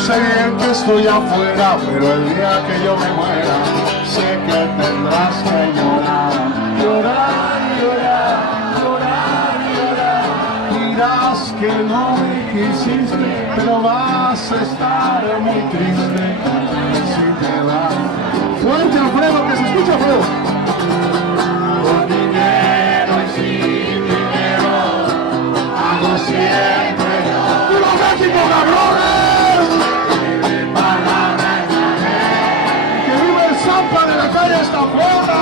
sé bien que estoy afuera, pero el día que yo me muera, sé que tendrás que llorar, llorar, llorar, llorar, llorar. Dirás que no me quisiste, pero vas a estar muy triste si te vas. Fuerte, Alfredo, que se escucha, Alfredo. Con dinero y sin dinero, hago siempre yo. ¡Puro México, cabrones! ¡Que viva el Zampa de la calle hasta afuera!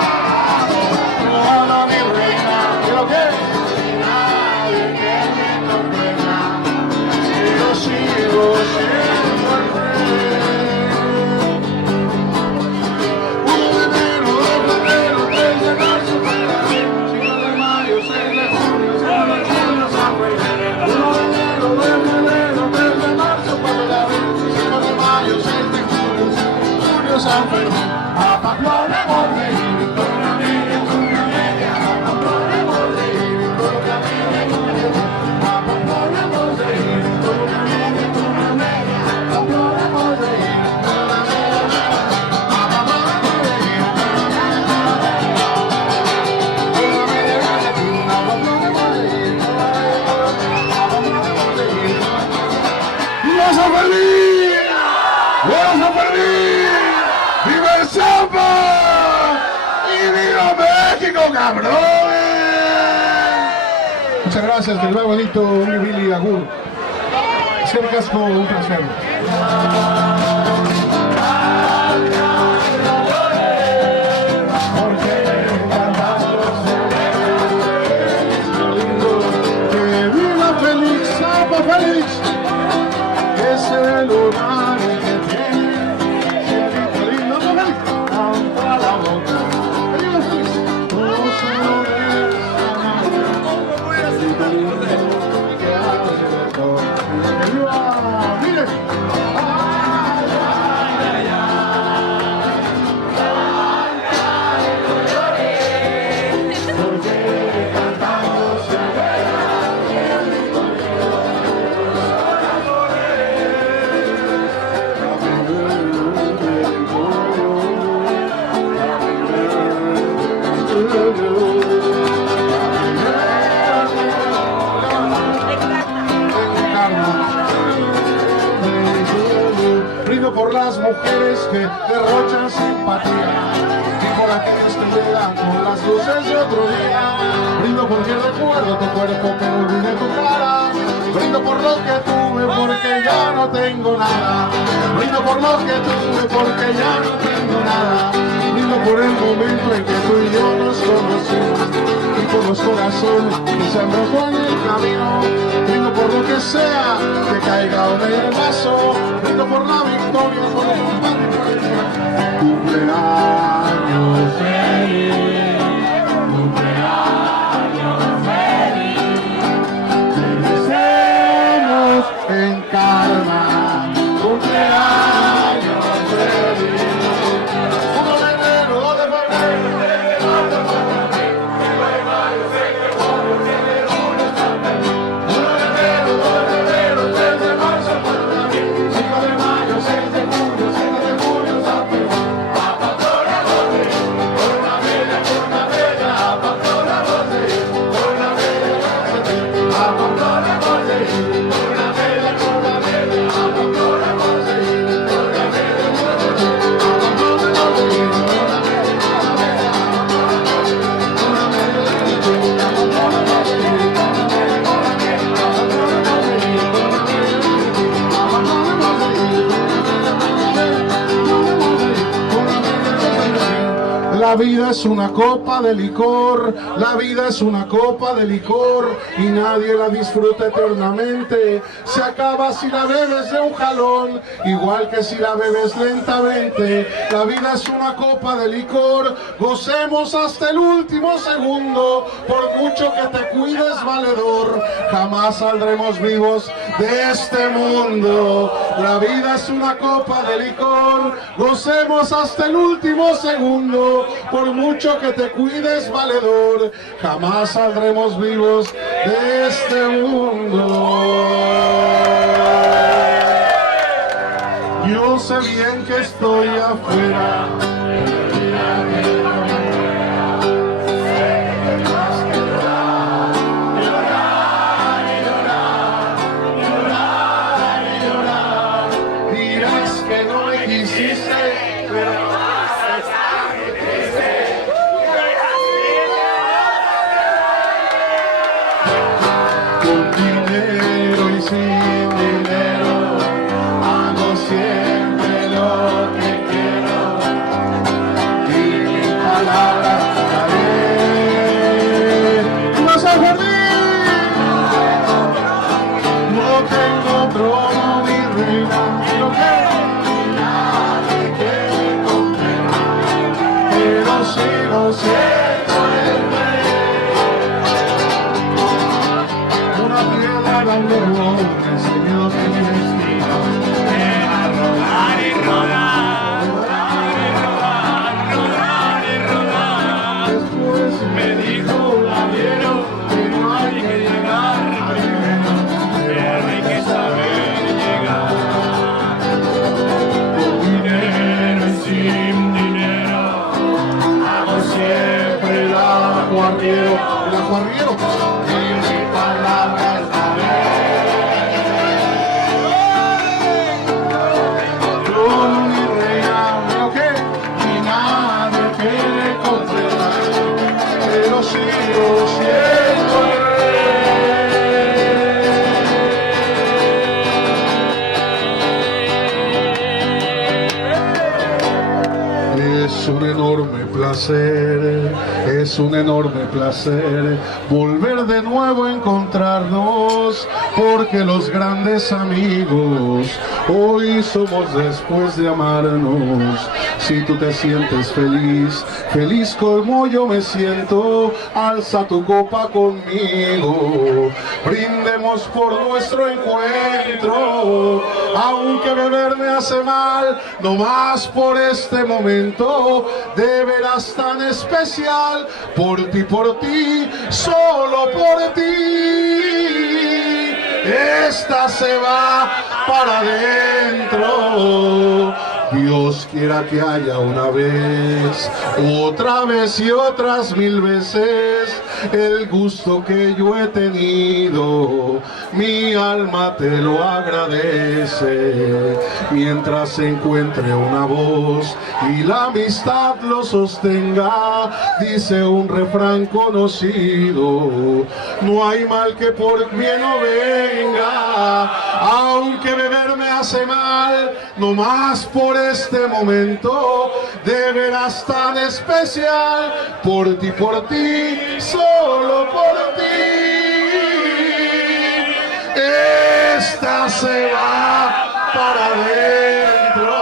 ¡Hola, mi reina! ¿Pero qué? Nadie que me comprenda, yo sigo siendo fuerte. San Fermín, a Pamplona volver, con una media, a Pamplona volver, con una media, a Pamplona volver, con una media, a Pamplona volver, con una media, a Pamplona volver, con una media, a Pamplona volver, a Pamplona volver. ¡Viva San Fermín! ¡Viva San Fermín! ¡Viva el Zampa! ¡Y viva México, cabrones! Muchas gracias, del nuevo bonito Billy Agur. Siempre es como un placer. Que viva Félix, Zampa Félix, es el lugar que tiene. Brindo por las mujeres que derrochan simpatía y por aquellas que llegan con las luces de otro día. Brindo porque recuerdo tu cuerpo pero olvidé tu cara. Brindo por lo que tuve porque ya no tengo nada. Brindo por lo que tuve porque ya no tengo nada. Brindo por el momento en que tú y yo nos conocimos y por los corazones que se han roto en el camino. Brindo por lo que sea que caiga en el vaso. Brindo por la victoria, por el combate. Cumpleaños feliz, cumpleaños feliz. Te deseamos en calma. Cumpleaños feliz. 1 de enero, 2 de febrero, 3 de marzo, 4 de abril, 5 de mayo, 6 de junio, 7 de julio, San Fermín. 1 de enero, 2 de febrero, 3 de marzo, 4 de abril, 5 de mayo, 6 de junio, 7 de julio, San Fermín. A Pamplona volver, con una media, a Pamplona volver, con una media, a Pamplona volver, con una media, a Pamplona volver, con una La vida es una copa de licor, la vida es una copa de licor y nadie la disfruta eternamente. Se acaba si la bebes de un jalón, igual que si la bebes lentamente. La vida es una copa de licor, gocemos hasta el último segundo, por mucho que te cuides valedor, jamás saldremos vivos de este mundo. La vida es una copa de licor, gocemos hasta el último segundo, por mucho que te cuides valedor, jamás saldremos vivos de este mundo. yo sé bien que estoy afuera. Dirás que no me quisiste, pero con dinero y sin dinero hago siempre lo que quiero y mis palabras daré. ¡Vas a jardín! No tengo trono ni reina, no quiero nadie que comprenda, pero sigo siendo el rey. Me enseñó mi destino, era rodar y rodar, rodar y rodar, rodar y rodar. Después me dijo la vieron que no hay que llegar primero, pero hay que saber llegar. Con dinero y sin dinero hago siempre el aguardiero, el aguardiero. Y mi palabra es es un enorme placer volver de nuevo a encontrarnos, porque los grandes amigos hoy somos después de amarnos. Si tú te sientes feliz, feliz como yo me siento, alza tu copa conmigo, brindemos por nuestro encuentro. Aunque beber me hace mal, no más por este momento de veras tan especial, por ti, solo por ti. Esta se va para adentro. Dios quiera que haya una vez, otra vez y otras mil veces el gusto que yo he tenido. Mi alma te lo agradece, mientras se encuentre una voz y la amistad lo sostenga. Dice un refrán conocido: no hay mal que por bien no venga. Aunque beber me hace mal, no más por este momento de veras tan especial, por ti, solo por ti. Esta se va para adentro.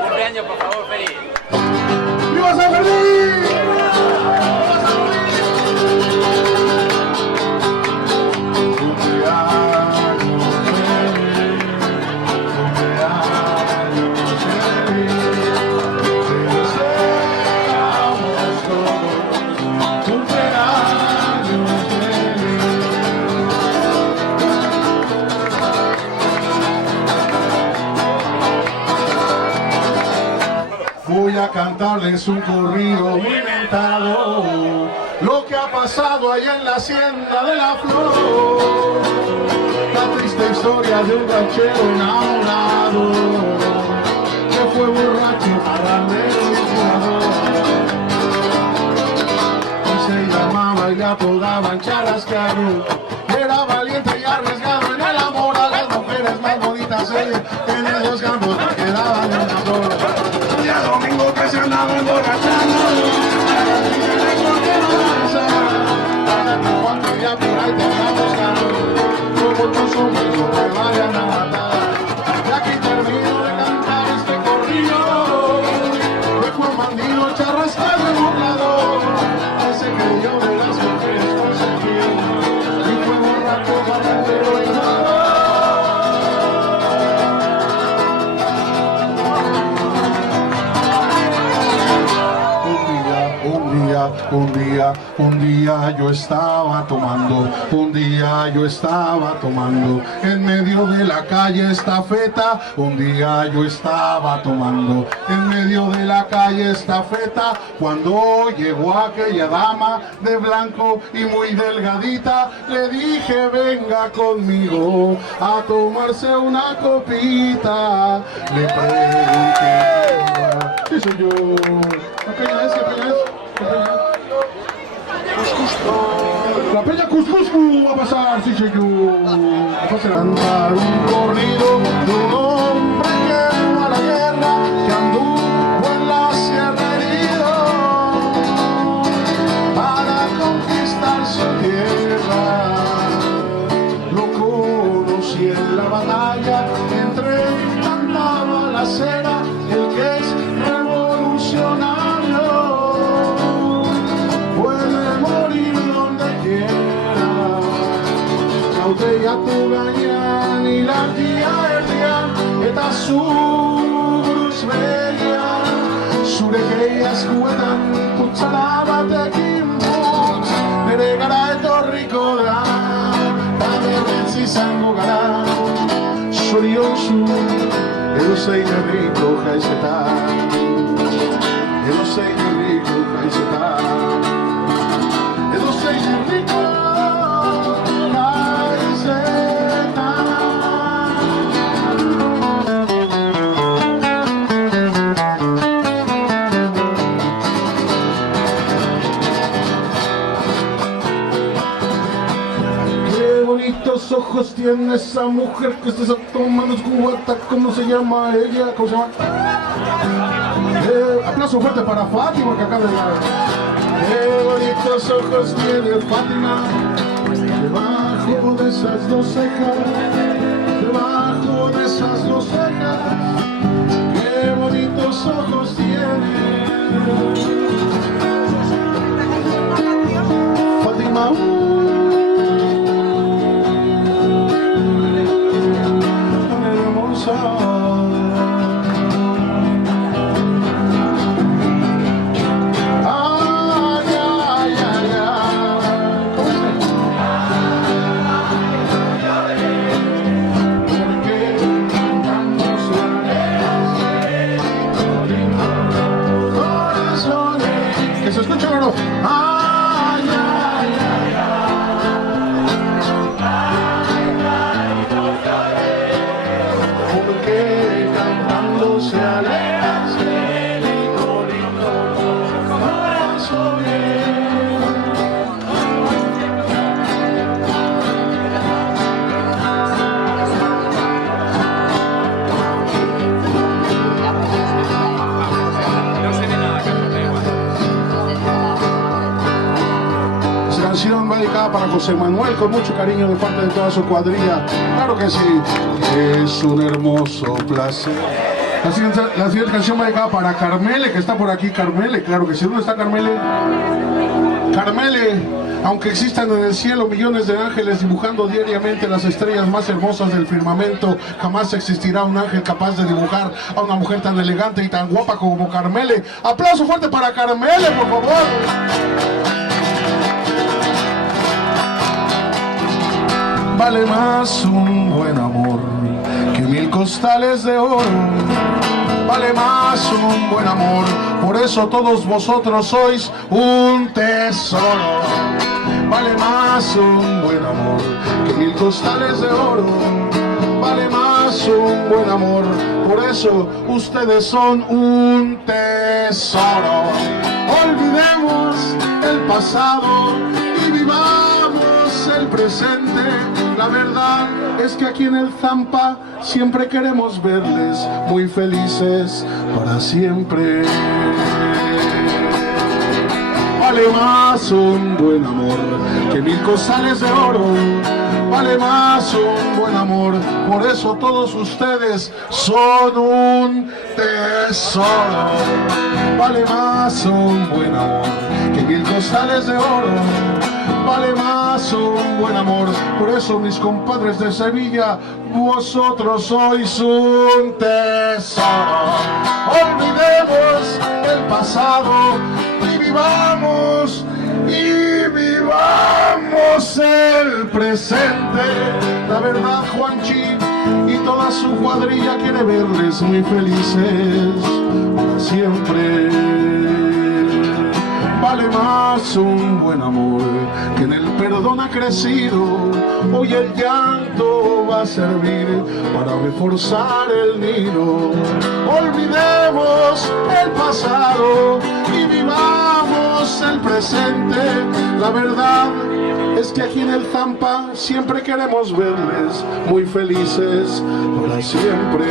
Cumpleaños, por favor, feliz. ¡Viva San Fermín! Voy a cantarles un corrido muy inventado, lo que ha pasado allá en la hacienda de la Flor, la triste historia de un ranchero enamorado que fue borracho, parrandero y jugador, y se llamaba y le apodaban Charrascarro. Era valiente y arriesgado en el amor a las mujeres más bonitas en esos campos que quedaban en la flor. Día domingo que se andaba emborrachando, cuando ya por ahí te está buscando, con muchos hombres no te vayan a matar. Y aquí termino de cantar este corrido de Juan Bandino, Charrascarro y burlador, que se creyó de las mujeres consentido y fue borracho, parrandero y jugador. un día yo estaba tomando, un día yo estaba tomando, en medio de la calle Estafeta, un día yo estaba tomando, en medio de la calle Estafeta, cuando llegó aquella dama de blanco y muy delgadita, le dije venga conmigo a tomarse una copita, le pregunté, ¿qué soy yo? ¿La peña es? ¿La peña es? La peña Cuscuscu va a pasar, sí soy yo. Va a cantar un corrido de un hombre que fue a la guerra, que anduvo en la sierra herido para conquistar su tierra. Lo conocí en la batalla, entre tanta balacera, el que es revolucionario puede morir donde quiera. Cauteia tu gañan y la tía erdian, eta zuburuz begian, zure gehiaz guetan putzara batekin putz, nere gara etorriko da, baderretz izango gara, zorionzu, edozein herriko jaizetan, edozein herriko jaizetan, edozein herriko jaizetan. Qué bonitos ojos tiene esa mujer que se está tomando su cubata. ¿Cómo se llama ella? ¿Cómo se llama? Aplauso fuerte para Fátima, que acaba de llegar. Qué bonitos ojos tiene Fátima, debajo de esas dos cejas, debajo de esas dos cejas. Qué bonitos ojos tiene Fátima. Que se escucha, ¿no? Ay, ay, ay, ay. Porque cantando se alegra, se lindo, lindo, corazón. Canción va dedicada para José Manuel con mucho cariño de parte de toda su cuadrilla. Claro que sí, es un hermoso placer. La siguiente canción va dedicada para Carmele, que está por aquí. Carmele, claro que sí. ¿Dónde está Carmele? Carmele, aunque existan en el cielo millones de ángeles dibujando diariamente las estrellas más hermosas del firmamento, jamás existirá un ángel capaz de dibujar a una mujer tan elegante y tan guapa como Carmele. Aplauso fuerte para Carmele, por favor. Vale más un buen amor que 1000 costales de oro. Vale más un buen amor, por eso todos vosotros sois un tesoro. Vale más un buen amor que 1000 costales de oro. Vale más un buen amor, por eso ustedes son un tesoro. Olvidemos el pasado y vivamos el presente. La verdad es que aquí en el Zampa siempre queremos verles muy felices para siempre. Vale más un buen amor que 1000 costales de oro. Vale más un buen amor, por eso todos ustedes son un tesoro. Vale más un buen amor que 1000 costales de oro. Vale más un buen amor, por eso mis compadres de Sevilla, vosotros sois un tesoro. Olvidemos el pasado y vivamos presente. La verdad, Juanchi y toda su cuadrilla quiere verles muy felices para siempre. Vale más un buen amor que en el perdón ha crecido. Hoy el llanto va a servir para reforzar el nido. Olvidemos el pasado y vivamos el presente. La verdad es que aquí en el Zampa siempre queremos verles muy felices para siempre.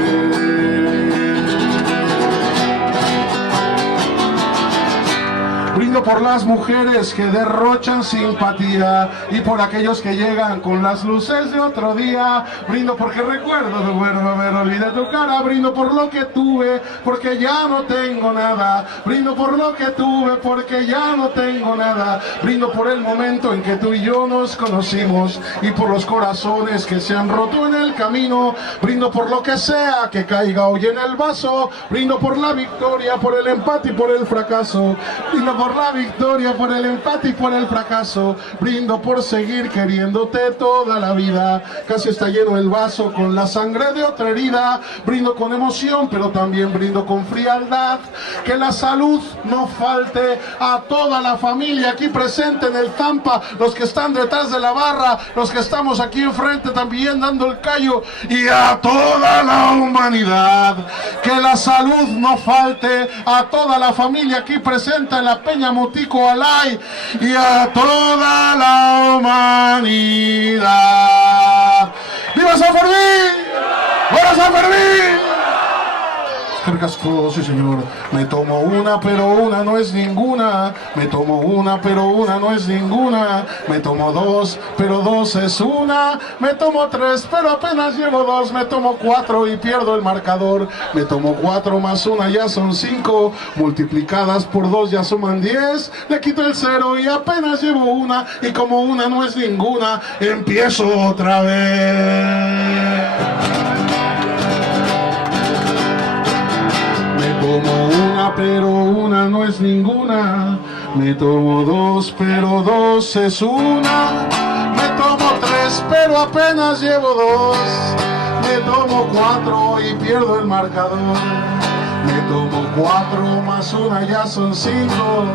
Brindo por las mujeres que derrochan simpatía y por aquellos que llegan con las luces de otro día. Brindo porque recuerdo de vuelvo a ver, olvidé tu cara. Brindo por lo que tuve porque ya no tengo nada. Brindo por lo que tuve porque ya no tengo nada. Brindo por el momento en que tú y yo nos conocimos y por los corazones que se han roto en el camino. Brindo por lo que sea que caiga hoy en el vaso. Brindo por la victoria, por el empate y por el fracaso. Brindo por la victoria, por el empate y por el fracaso. Brindo por seguir queriéndote toda la vida. Casi está lleno el vaso con la sangre de otra herida. Brindo con emoción, pero también brindo con frialdad. Que la salud no falte a toda la familia aquí presente en el Zampa, los que están detrás de la barra, los que estamos aquí enfrente también dando el callo, y a toda la humanidad. Que la salud no falte a toda la familia aquí presente en la Peña Motico Alay y a toda la humanidad. ¡Viva San Fermín! ¡Viva San Fermín! Casco, sí señor. Me tomo una pero una no es ninguna. Me tomo una pero una no es ninguna. Me tomo dos pero dos es una. Me tomo tres pero apenas llevo dos. Me tomo cuatro y pierdo el marcador. Me tomo cuatro más una ya son 5. Multiplicadas por 2 ya suman 10. Le quito el 0 y apenas llevo una. Y como una no es ninguna, empiezo otra vez. Tomo una pero una no es ninguna. Me tomo dos pero dos es una. Me tomo tres pero apenas llevo 2. Me tomo 4 y pierdo el marcador. Me tomo 4 más una ya son 5.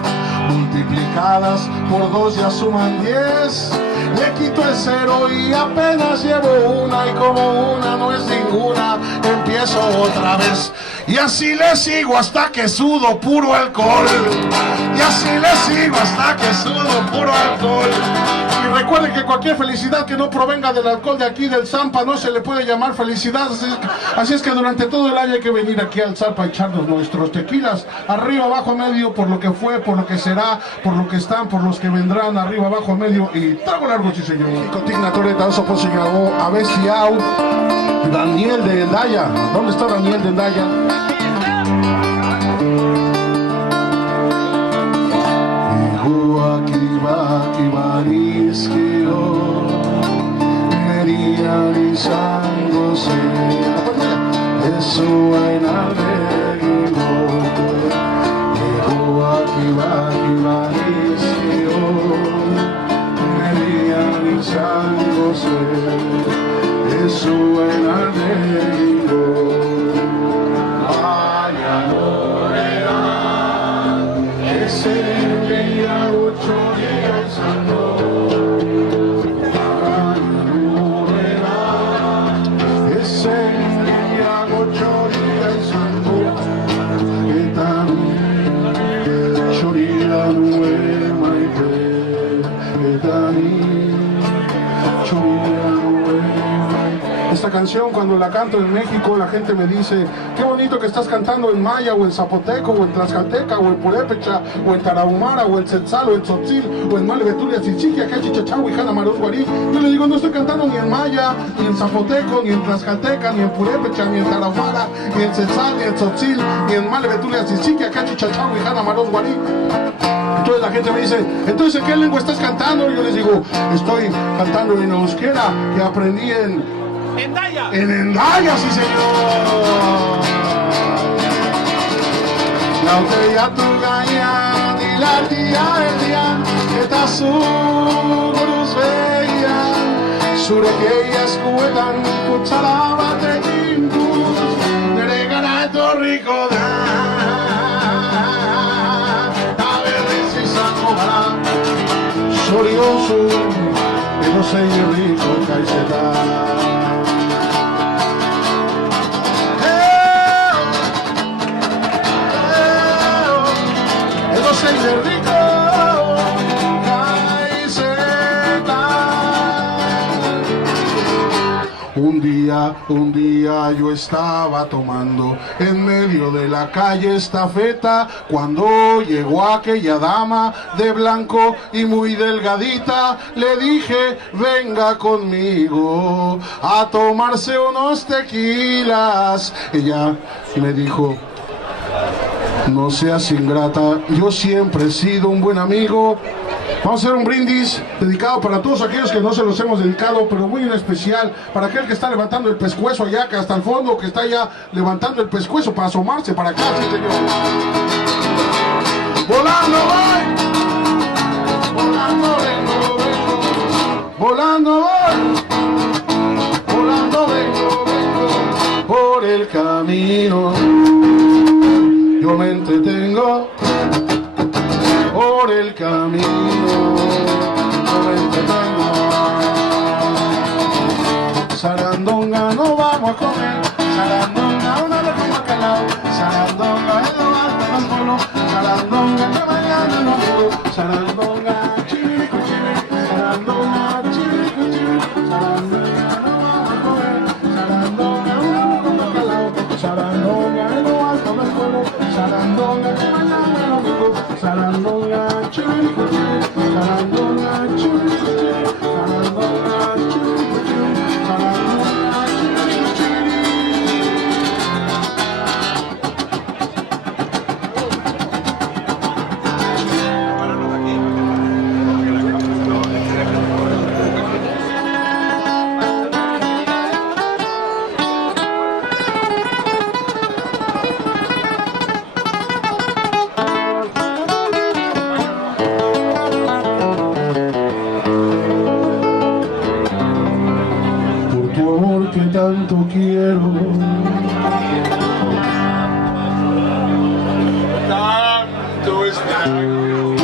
Multiplicadas por 2 ya suman 10. Le quito el 0 y apenas llevo una. Y como una no es ninguna, empiezo otra vez. Y así le sigo hasta que sudo puro alcohol. Y así le sigo hasta que sudo puro alcohol. Y recuerden que cualquier felicidad que no provenga del alcohol de aquí del Zampa no se le puede llamar felicidad. Así es que durante todo el año hay que venir aquí al Zampa a echarnos nuestros tequilas. Arriba, abajo, medio, por lo que fue, por lo que será, por lo que están, por los que vendrán. Arriba, abajo, medio y trago largo, sí señor. Cotignatore, tazo, posignado, Avesiao, Daniel de Endaya. ¿Dónde está Daniel de Endaya? Kibariskio Merializangose Esuain alegimo Egoa kibariskio Merializangose Esuain alegimo Vaya morera Ese día 8 días andó. Esta canción cuando la canto en México la gente me dice qué bonito que estás cantando en maya o en zapoteco o en tlaxcalteca o en purépecha o en tarahumara o en tzetzal o en tzotzil o en malveturia tzitziki acá chichachau y janamaros guarí. Yo le digo no estoy cantando ni en maya ni en zapoteco ni en tlaxcalteca ni en purépecha ni en tarahumara ni en tzetzal ni en tzotzil ni en malveturia tzitziki acá chichachau y janamaros guarí. Entonces la gente me dice, entonces ¿en qué lengua estás cantando? Yo les digo, estoy cantando en euskera que aprendí en Endaya. En Endaya, sí señor. La botella tu gañan y la tía el día que está su cruz veía Surekia eskuetan kutsara batekin duz, nere gara etorriko da. Ta berriz izango gara, zoriozu, edozein herriko kaizetan. Edozein herriko Un día yo estaba tomando en medio de la calle Estafeta cuando llegó aquella dama de blanco y muy delgadita. Le dije, venga conmigo a tomarse unos tequilas. Ella me dijo, no seas ingrata, yo siempre he sido un buen amigo. Vamos a hacer un brindis dedicado para todos aquellos que no se los hemos dedicado, pero muy en especial para aquel que está levantando el pescuezo allá, que hasta el fondo, que está ya levantando el pescuezo para asomarse para acá, sí, señor. Volando voy, volando vengo, volando voy, volando vengo, por el camino. Yo me entretengo por el camino, no me entretengo. Sarandonga no vamos a comer, sarandonga una vez como aquel lado, sarandonga es lo más de los pueblos, sarandonga que mañana no digo, sarandonga chirico chirico, sarandonga chirico chirico, sarandonga no vamos a comer, sarandonga una vez como aquel lado, sarandonga es lo más de los pueblos, sarandonga que mañana no digo, sarandonga chirico chirico, sarandonga chirico chirico, sarandonga chirico chirico, sarandonga chirico chirico. Que tanto quiero, tanto extraño,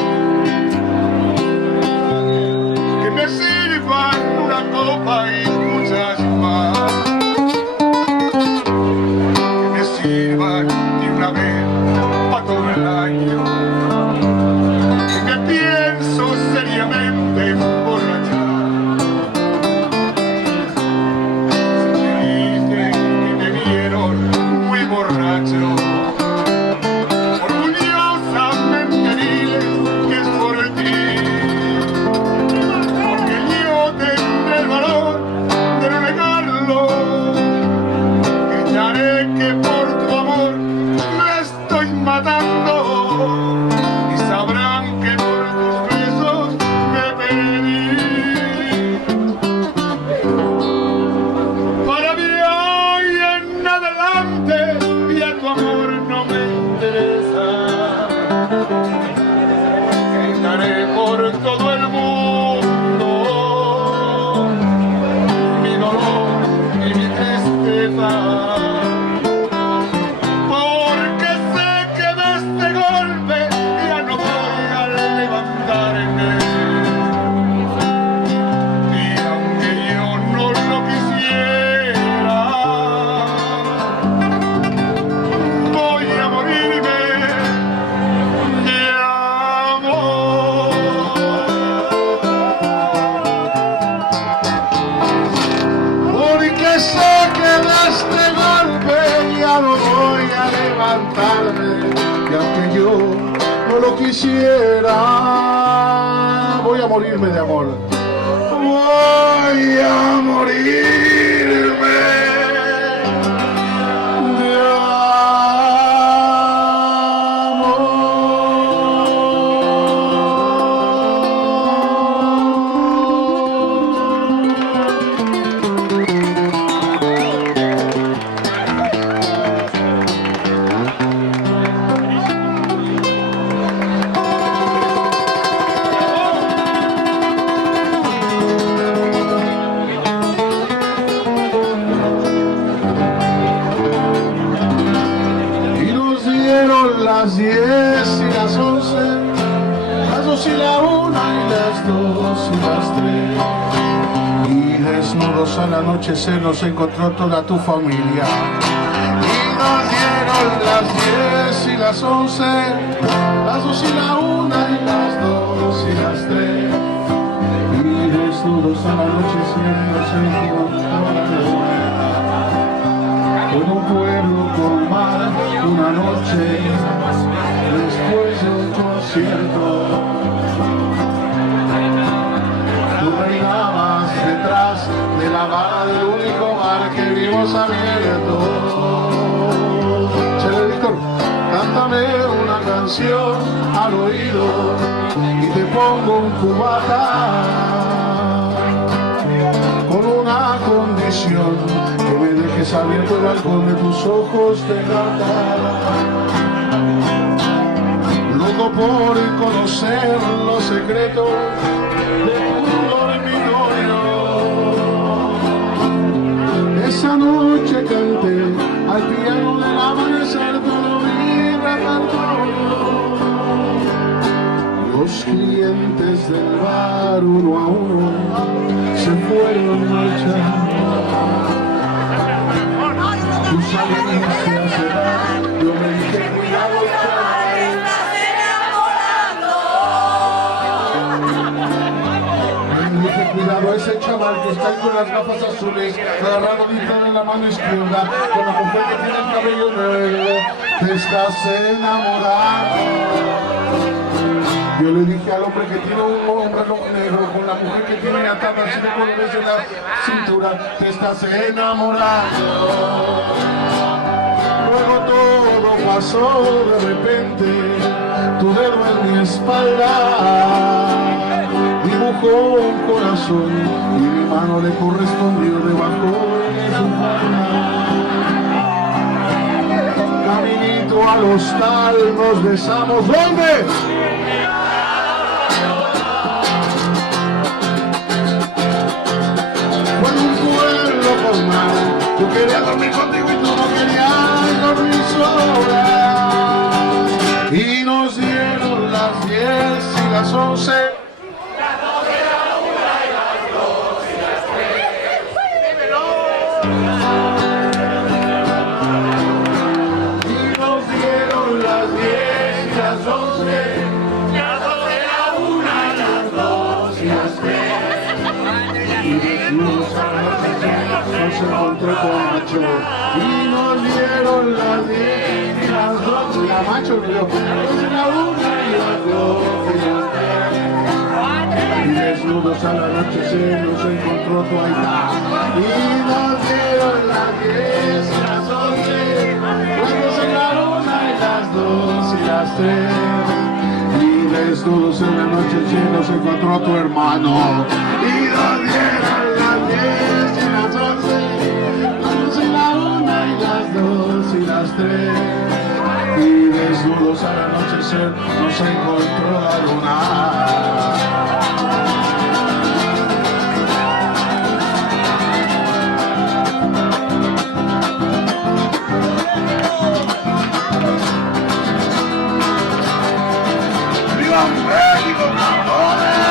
que me sirvan una copa y muchas más, que me sirvan de una vez para todo el año, que me pienso seriamente emborrachar. Borracho, orgullosamente diles que es por ti, porque yo tendré el valor de no negarlo, gritaré que por tu amor me estoy matando y sabrán que por tus besos me perdí. Para mí hoy en adelante tu amor no me interesa, gritaré por todo el mundo mi dolor y mi tristeza, porque sé que de este golpe ya no voy a levantarme, y aunque yo no lo quisiera, sé que de este golpe ya no voy a levantarme, y aunque yo no lo quisiera, voy a morirme de amor. Voy a morirme de las 10 y las 11, las 2 y la 1 y las 2 y las 3. Y desnudos al anochecer nos encontró toda tu familia. Y nos dieron las 10 y las 11, las 2 y la 1 y las 2 y las 3. Y desnudos al anochecer nos encontró toda tu familia. Yo no puedo colmar una noche después de un concierto. Tú reinabas detrás de la barra del único bar que vimos abierto. Chele Víctor, cántame una canción al oído y te pongo un cubata con una condición, que me dejes abierto el balcón de tus ojos de gata. Loco por conocer los secretos de tu dormitorio. Esa noche canté al piano del amanecer todo mi repertorio. Los clientes del bar uno a uno se fueron marchando. Tú saliste a cerrar, yo me dije cuidado chaval. Me dije cuidado ese chaval que está ahí con las gafas azules, agarrado en la mano izquierda, con la mujer que tiene el cabello negro, te estás enamorando. Yo le dije al hombre que tiene un hombre negro con la mujer que tiene atada así de colores en la cintura, te estás enamorando. Luego todo pasó de repente, tu dedo en mi espalda dibujó un corazón y mi mano le correspondió debajo de su palma. Caminito al hostal nos besamos, ¿dónde? Tú querías dormir contigo y tú no querías dormir sola. Y nos dieron las 10 y las 11, las 12, la 1 y las 2 y las 3. Y nos dieron las 10 y las 11, las 12, la 1 y las 2 y las 3. Y desnudos a la noche nos encontró con Macho y nos dieron las 10 y las 12, la Macho y yo, la 1 y las 2 y desnudos a la noche se nos encontró tu Aitá y nos dieron las 10 y las 11, las 12, la 1 y las 2 y las 3. Y desnudos en la noche se nos encontró tu hermano y nos dieron las 10 y las 11, las 12, la 1 y las 2 y las 3. Y desnudos al anochecer nos encontró la luna. ¡Viva México, cabrones!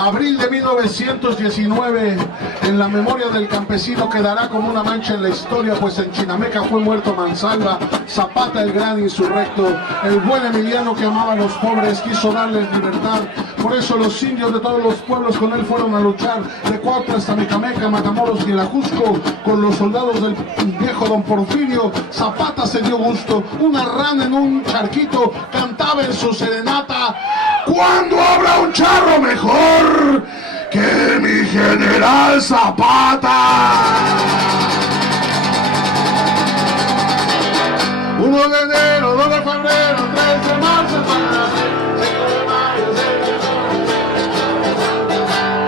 Abril de 1919, en la memoria del campesino quedará como una mancha en la historia, pues en Chinameca fue muerto Mansalva, Zapata el gran insurrecto, el buen Emiliano que amaba a los pobres, quiso darles libertad. Por eso los indios de todos los pueblos con él fueron a luchar, de Cuautla hasta Mecameca, Matamoros y el Ajusco, con los soldados del viejo Don Porfirio. Zapata se dio gusto, una rana en un charquito cantaba en su serenata: ¿cuándo habrá un charro mejor que mi general Zapata? 1 de enero, 2 de febrero, 3 de marzo, 5 de mayo, 6 de junio,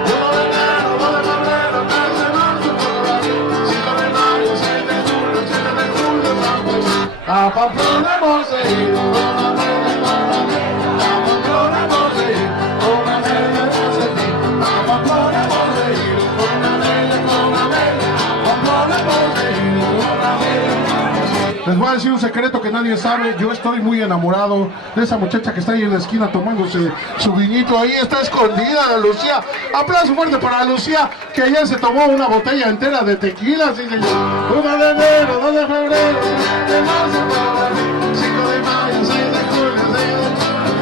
1 de enero, 2 de febrero, 3 de marzo, 5 de mayo, 6 de julio, 7 de julio, a Pamplona hemos ido, a Pamplona hemos ido, con Amelia hemos ido, a Pamplona hemos ido, con Amelia, a Pamplona hemos ido, con Amelia. Les voy a decir un secreto que nadie sabe. Yo estoy muy enamorado de esa muchacha que está ahí en la esquina tomándose su vinito. Ahí está escondida, Lucía. Aplauso fuerte para Lucía, que ayer se tomó una botella entera de tequila. Sí, señor. 1 de enero, 2 de febrero, 3 de marzo, 5 de mayo, 6 de julio, 6 de...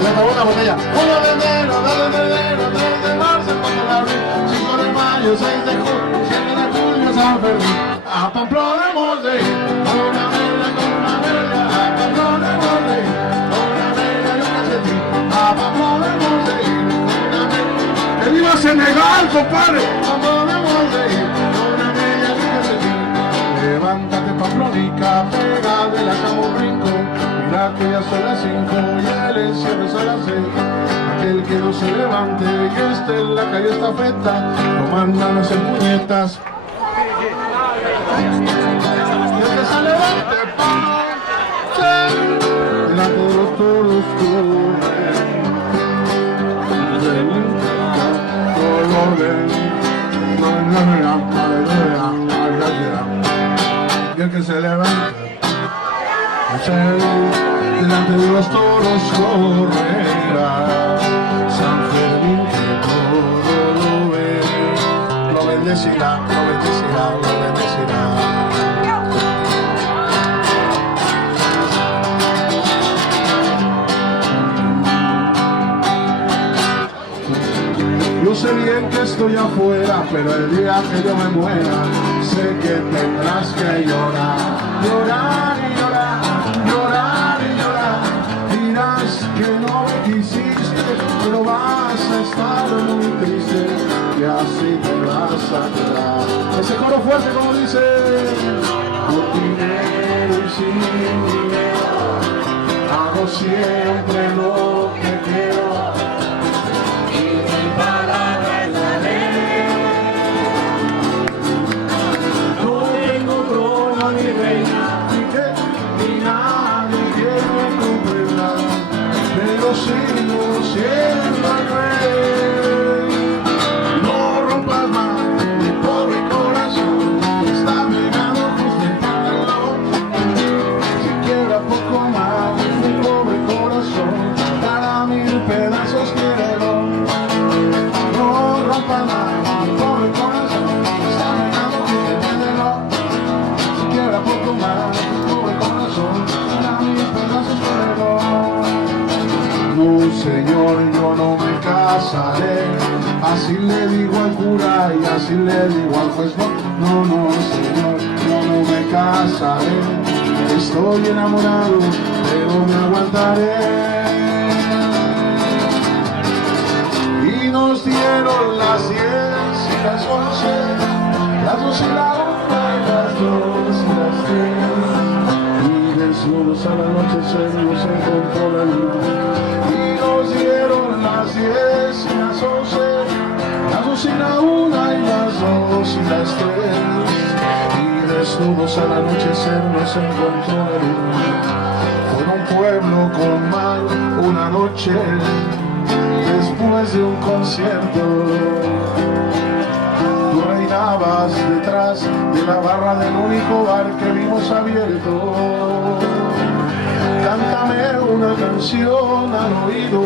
Le tomó una botella. 1 de enero, 2 de febrero, 3 de marzo, 4 de abril, 5 de mayo, 6 de julio, 7 de julio, San Fermín. A Pamplona hemos de ir, una vela con una vela. A Pamplona hemos de ir, una vela y un calcetín. A Pamplona hemos de ir, una vela. ¡Que viva Senegal, compadre! A Pamplona hemos de ir, una vela y un calcetín. Levántate, Pamplonica, pega de la cama un brinco. Mira que ya son las 5 y el encierro es a las 6. Aquel que no se levante y esté en la calle estafeta, lo mandan a hacer puñetas. Y el que se levante pa' delante de los toros y el que se levante delante de los toros correrá. San Fermín que todo lo ve, lo bendecirá, lo bendecirá, lo bendecirá. Yo sé bien que estoy afuera, pero el día que yo me muera, sé que tendrás que llorar, llorar y llorar, llorar y llorar. Dirás que no me quisiste, pero vas a estar muy triste y así te vas a quedar. Ese coro fuerte como dice: con dinero y sin dinero, hago siempre lo que quiero. Sigo siendo el rey. No rompas más mi pobre corazón, está pegado justo en el reloj. Si quiera poco más mi pobre corazón, para 1000 pedazos quiero. No rompas más mi pobre corazón, está pegado justo en el reloj. Si quiera poco más mi pobre corazón, para 1000 pedazos quiero. No, señor, yo no me casaré, así le digo al cura y así le digo al juez. No, no, señor, yo no me casaré, estoy enamorado, pero me aguantaré. Y nos dieron las 10 y las 11, las 2 y la 1 y las 2 y las 3, y desnudos a la noche nos encontró la luna. Nos dieron las 10 y las 11, las 2 y la 1 y las 2 y las 3, y desnudos al anochecer nos encontró la luna. Fue en un pueblo con mar una noche, después de un concierto. Tú reinabas detrás de la barra del único bar que vimos abierto. Cántame una canción al oído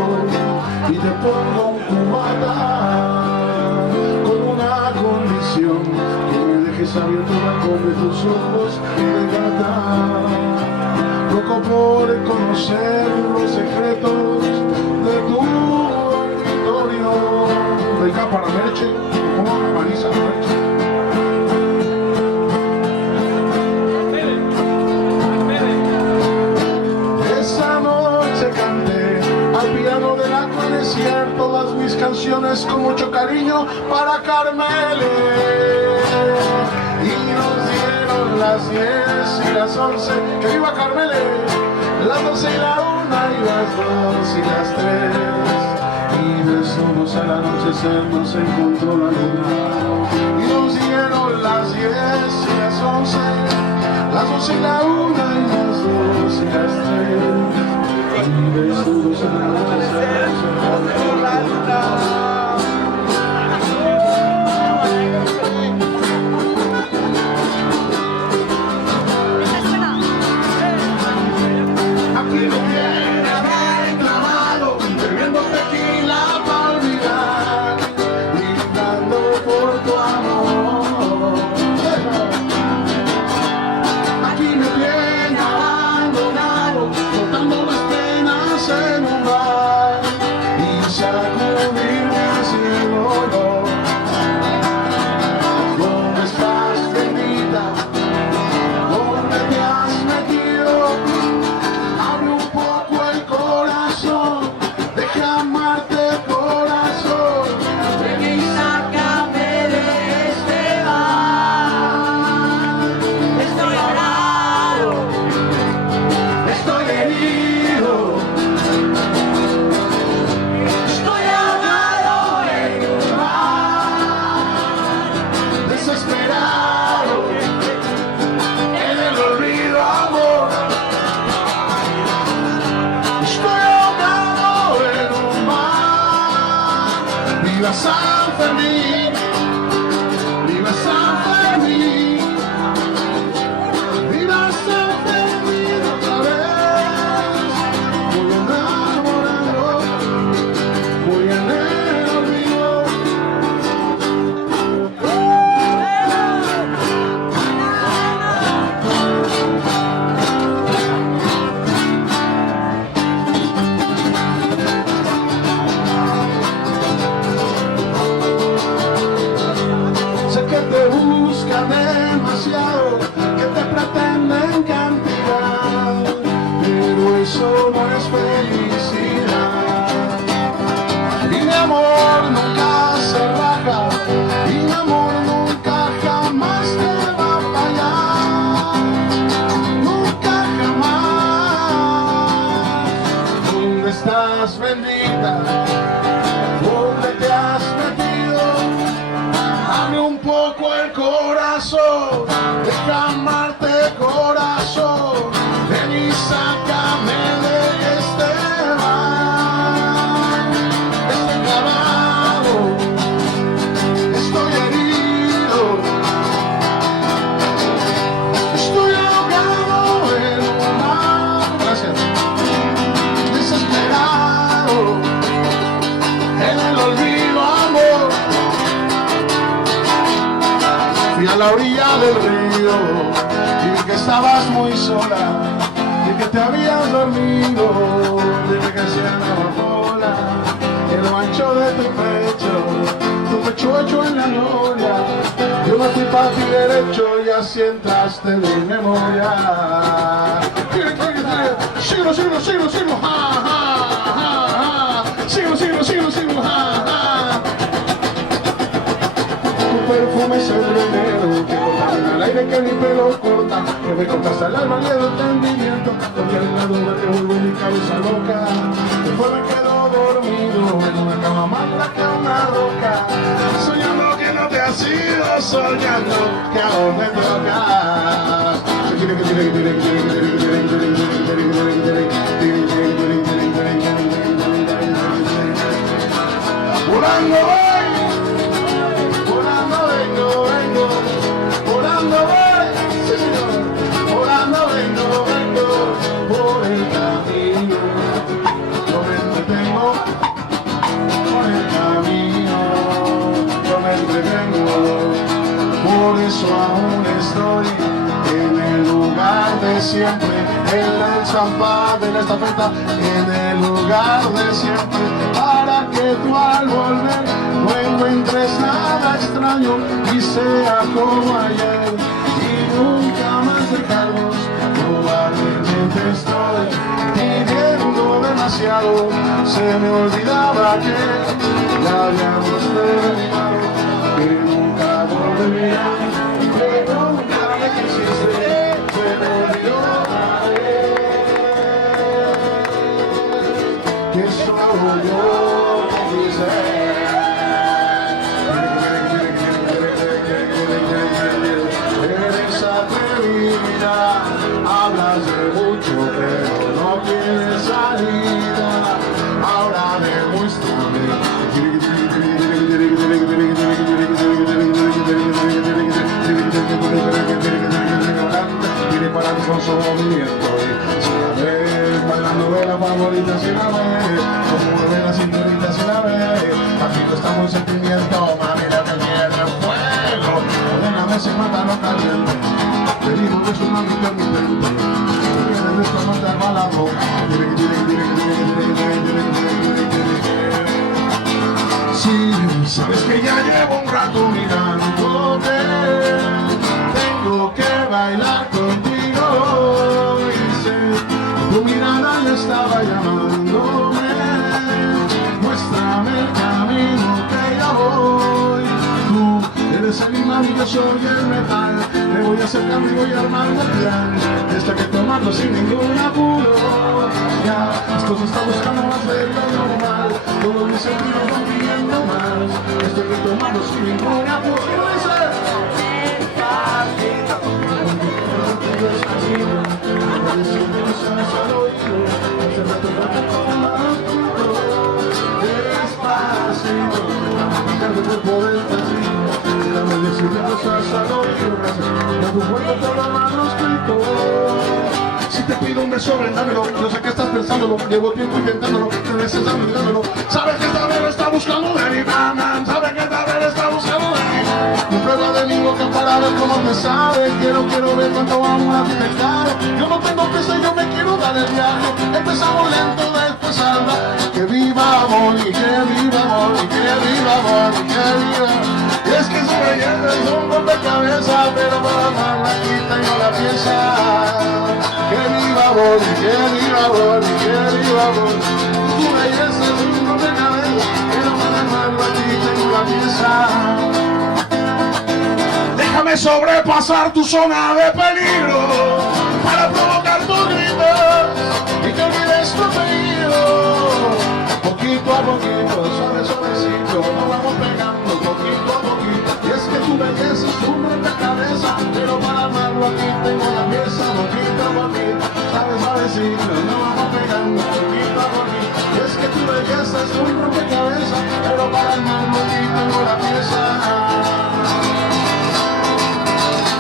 y te pongo un cubata, con una condición: que me dejes abierto el balcón de tus ojos de gata. Loco por conocer los secretos de tu dormitorio. Venga para Merche, como Marisa Merche. Todas mis canciones con mucho cariño para Carmele. Y nos dieron las 10 y las 11, que viva Carmele, las 12 y la 1 y las 2 y las 3, y desnudos al anochecer nos encontró la luna. Y nos dieron las 10 y las 11, las 2 y la 1 y las 2 y las 3, y desnudos al anochecer nos encontró la luna. la orilla del río y que estabas muy sola y que te habías dormido. Dime que se andaba sola en lo ancho de tu pecho hecho en la gloria. Yo me fui para ti derecho y así entraste de memoria. Síguelo, síguelo, síguelo, síguelo, ja, ja, ja, ja. Síguelo, síguelo, síguelo, síguelo, ja, ja. Tu perfume es el veneno que corta en el aire que mi pelo corta, que me cortas al alma y el entendimiento, porque al lado de que vuelvo mi cabeza loca. Después me quedo dormido en una cama más blanca que una roca, soñando que no te has ido, soñando que aún me toca. Volando voy, volando vengo, volando voy, señor, volando vengo por el camino. Yo me entretengo por el camino, yo me entretengo, por eso aún estoy en el lugar de siempre, en el champán de la estafeta, en el lugar de siempre, para que tú al volver no encuentres nada extraño y sea como ayer y nunca más dejarnos. Probablemente estoy pidiendo demasiado, se me olvidaba que ya habíamos terminado, que nunca volvería, que nunca me quisiste, se me olvidó que solo yo te quise. Eres atrevida, hablas de mucho pero no tienes salida. Ahora demuéstrame para mí con su movimiento y si la ves bailando de la favorita, si la ves como mueve la cinturita, si la ves aquí no está muy sentimiento, mami, lo que tiene fuego, ordename si mata lo caliente, te digo que es una mitad mi mente, que de esto no te arma la boca. Sí, sabes que ya llevo un rato mirándote, tengo que bailar contigo y sé, tu mirada ya estaba llamándome, muéstrame el camino que ya voy, tú eres el imán y yo soy el metal, me voy acercando y voy armando el plan, esto hay que tomarlo sin ningún apuro, ya, esto se está buscando más de lo normal, todos mis sentidos van pidiendo más, esto hay que tomarlo sin ningún apuro, si te pido un beso, brindámelo. Yo sé que estás pensándolo, llevo tiempo intentándolo, te deseas dámelo. Sabes que esta vez está buscando de mi mamá, sabes que esta vez está buscando de mí. Un prueba de mi boca para ver cómo te sabe. Quiero ver cuánto amor a ti te cabe. Yo no tengo prisa, yo me quiero dar el viaje. Empezamos lento, después anda. Que viva amor, y que viva amor, y que viva amor, y que viva. Y es que su belleza es un rompecabezas, pero para amarla aquí tengo la pieza. Que viva amor, y que viva amor, y que viva amor. Tu belleza es un rompecabezas, pero para amarla aquí tengo la pieza. Déjame sobrepasar tu zona de peligro para provocar tu grito y que olvides tu apellido. Poquito a poquito, suavecito, nos vamos pegando poquito a poquito. Y es que tu belleza es un rompecabezas, pero para armarlo aquí tengo la pieza. Poquito a poquito, suavecito, nos vamos pegando poquito a poquito. Y es que tu belleza es un rompecabezas, pero para armarlo aquí tengo la pieza.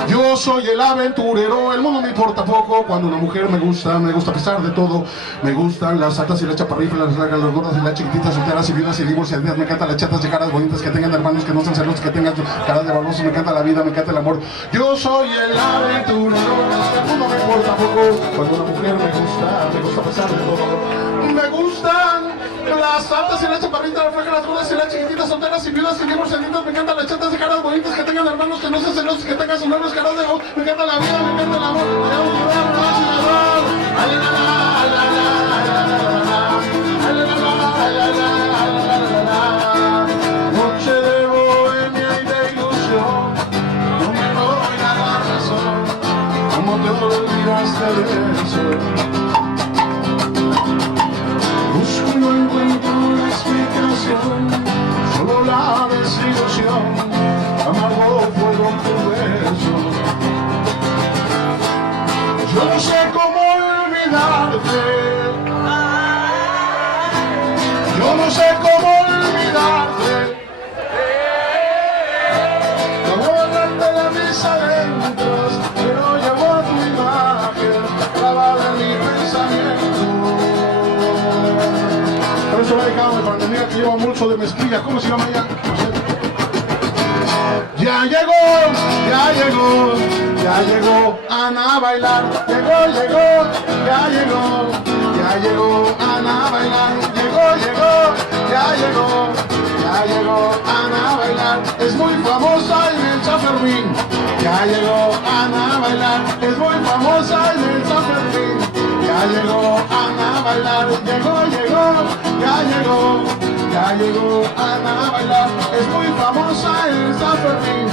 Yo soy el aventurero, el mundo me importa poco. Cuando una mujer me gusta a pesar de todo. Me gustan las altas y las chaparritas, las largas, las gordas y las chiquititas, solteras y viudas y divorciadas. Me encantan las chatas y caras bonitas, que tengan hermanos, que no sean celosos, que tengan caras de babosos. Me encanta la vida, me encanta el amor. Yo soy el aventurero, el mundo me importa poco. Cuando una mujer me gusta a pesar de todo. Me gustan las altas y las chaparritas, las flacas, las gordas y las chiquititas, solteras y viudas y divorciadas. Me encantan las chatas y caras bonitas, que tengan hermanos, que no sean celosos, que tengan sus manos, caras de babosos. Me encanta la vida, me encanta el amor. Noche de bohemia y de ilusión, no me doy a la razón, como te olvidaste de eso. Busco y no encuentro la explicación, solo la desilusión, amargo fuego tu beso. Yo no sé cómo olvidarte. Yo no sé cómo olvidarte, cómo borrarte de mis adentros, pero llevo tu imagen grabada en mi pensamiento. Por eso me he dedicado a mi pandemia que lleva mucho de mezclilla. ¿Cómo se llama ella? Ya llegó Ana a bailar, ya llegó Ana a bailar, ya llegó Ana a bailar, es muy famosa en el San Fermín. Ya llegó Ana a bailar, es muy famosa en el San Fermín. Ya llegó Ana a bailar, ya llegó Ana a bailar, es muy famosa en el San Fermín.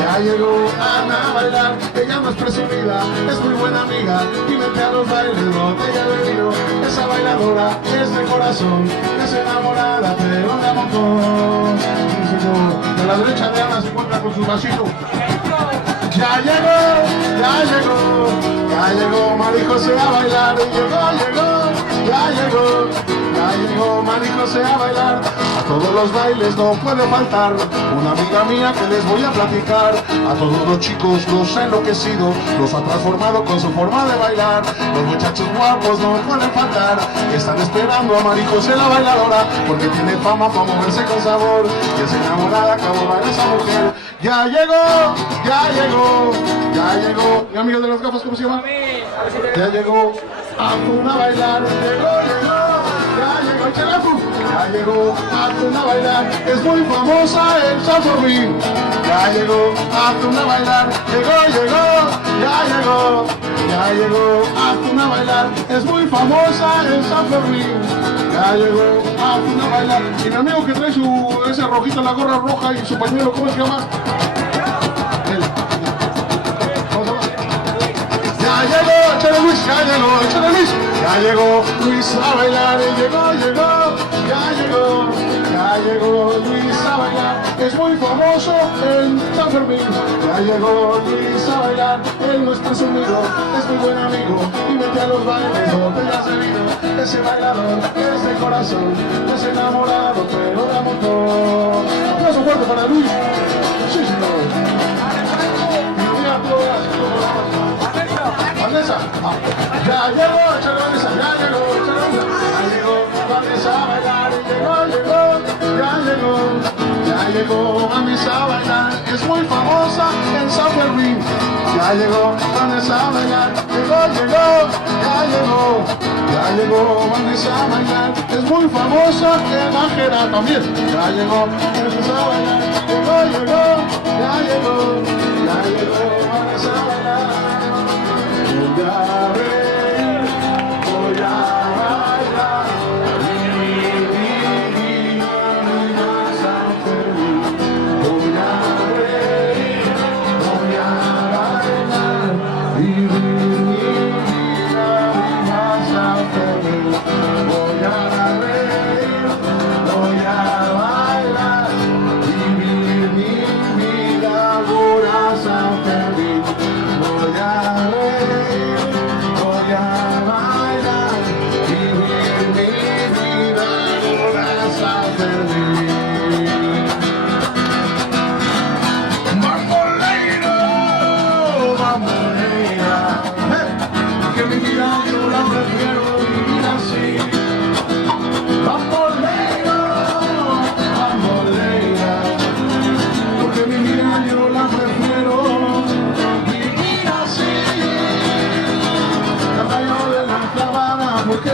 Ya llegó Ana a bailar, ella no es presumida, es muy buena amiga y mete a los bailes botella de vino. Esa bailadora es de corazón, es enamorada pero de montón. De la derecha de Ana se encuentra con su vasito. Ya llegó Mari José a bailar, ya llegó Mari José a bailar. A todos los bailes no puede faltar una amiga mía que les voy a platicar. A todos los chicos los ha enloquecido, los ha transformado con su forma de bailar. Los muchachos guapos no pueden faltar, están esperando a Mari José la bailadora, porque tiene fama para moverse con sabor y es enamorada como baila esa mujer. Ya llegó. Mi amiga de las gafas, ¿cómo se llama? Ya llegó Atún a bailar, ya llegó Atún a bailar, es muy famosa en San Fermín. Ya llegó Atún a bailar, ya llegó Atún a bailar, es muy famosa en San Fermín. Ya llegó Atún a bailar, y mi amigo que trae ese rojito, la gorra roja y su pañuelo, ¿cómo se llama? Ya llegó Luis a bailar, ya llegó Luis a bailar, es muy famoso en San Fermín. Ya llegó Luis a bailar, él no es presumido, es muy buen amigo y mete a los bailes botellas de vino. Ese bailador es de corazón, es enamorado pero de montón. Un aplauso fuerte para Luis. Sí, señor. Vanessa, ya llegó Vanessa, ya llegó Vanessa a bailar, ya llegó Vanessa a bailar, es muy famosa en San Fermín. Ya llegó Vanessa a bailar, ya llegó Vanessa a bailar, es muy famosa en Nájera también. Ya llegó Vanessa a bailar, ya llegó Vanessa a bailar. Voy a reír, voy a bailar, mi San Fermín. Voy a reír, voy a bailar, vivir mi vida, San Fermín. Voy a reír, voy a bailar, vivir mi vida, San Fermín. Voy a reír.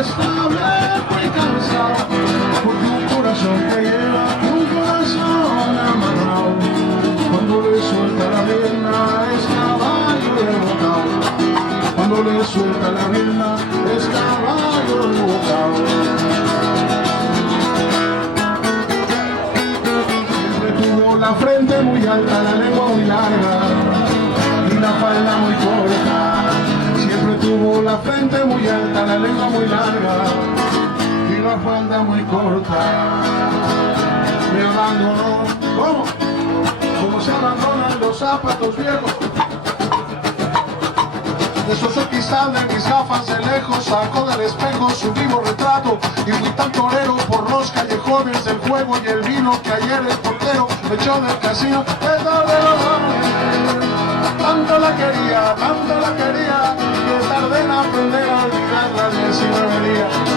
está viejo y cansado, porque un corazón que lleva un corazón amarrado, cuando le suelta la rienda es caballo rebotado, cuando le suelta la rienda es caballo rebotado. Siempre tuvo la frente muy alta, la lengua muy larga y la falda muy corta. Siempre tuvo la frente muy alta, la lengua muy larga y la falda muy corta. Me abandonó, ¿cómo? Como se abandonan los zapatos viejos. De esos quizás de mis gafas de lejos sacó del espejo su vivo retrato y fui tan torero por los callejones del juego y el vino que ayer el portero me echó del casino. Tanto la quería, que tardé en aprender a olvidarla de si no venía.